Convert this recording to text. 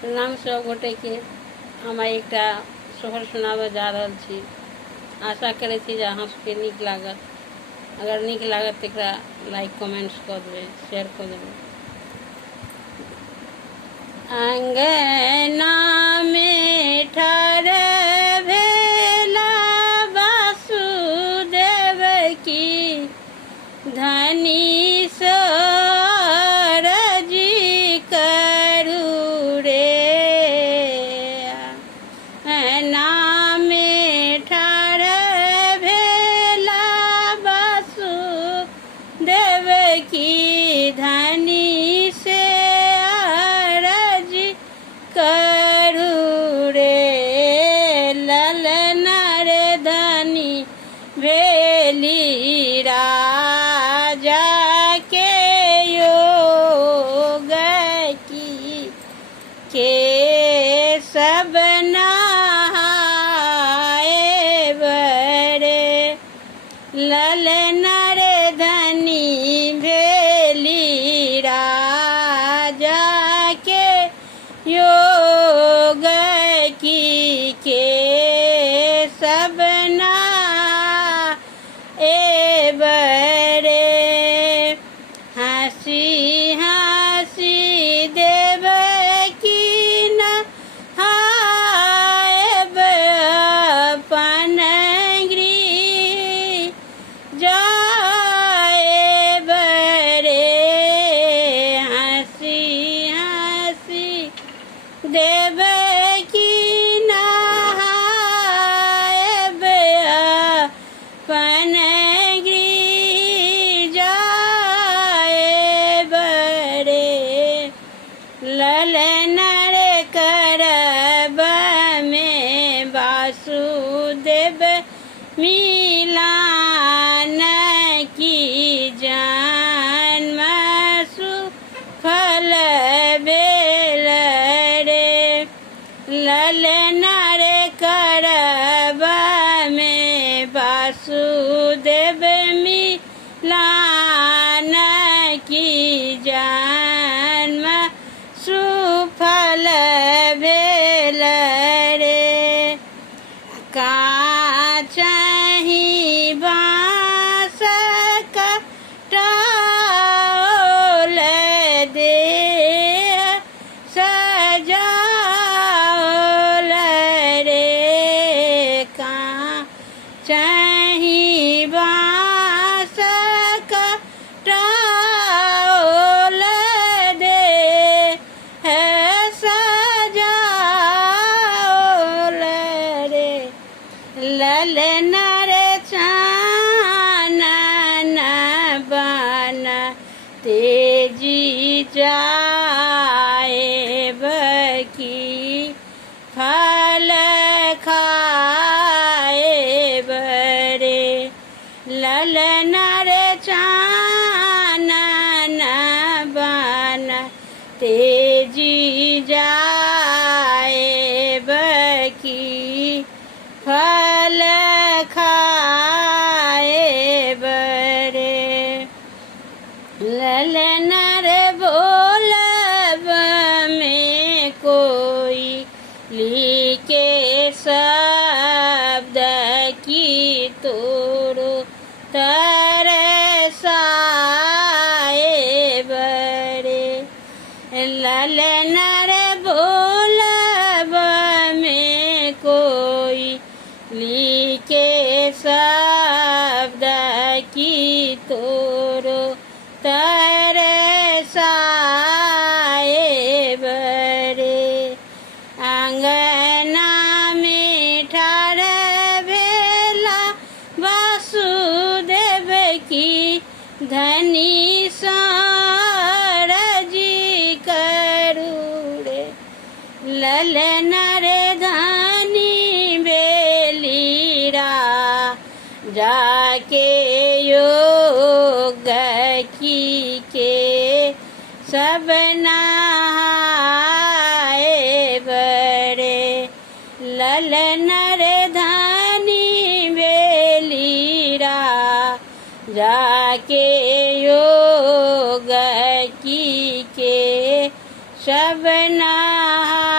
प्रणाम सब गोटे के। हम एक सोहर सुनाबे जा रहल छी। आशा करे छी जे अहाँ सबके नीक लागत। अगर नीक लागत तो लाइक कमेंट्स कर देबै, शेयर कर देबै। अंगना में ठाढ़ भेला वासुदेव की धनी सरजी करू रे। अंगना में ठाढ़ भेला वासुदेव की धनी से करू रे। ललना रे धनी भेली राजा के योग की के सब नहाए बरे। ललना रे धनी भेली राजा के योग की के सब नहाए बरे। हंसी हंसी देव की नहाए अपन गृह जाए बरे। हंसी हंसी देव की नहाए अपन गृह जाए बरे। ललना रे करब में वासुदेव मिलान की जन्म सुफल बेल रे। ललना रे करब में वासुदेव मिलान की जन्म सुफल बेल रे। काचही बाँस कटाओल दे सजाओल रे। काचही बाँस कटाओल दे सजाओल रे। ललना रे चानन बन तेजी जाए बकी फल खाए बरे। ललना रे चानन बन तेजी जाए बकी फल खाए बरे। ललना रे बोलब में कोई लिखे शब्द की तोरो तरसाए बरे। ललना रे बोलब में कोई लिखे शब्द की तोरो तरसाए बरे। अंगना में ठाढ़ भेला वासुदेव की धनी सरजी करू रे। ललना रे धनी बेली जाके योग की के सब नहाए बरे। ललना रे धनी बेली जाके योग की के सब नहा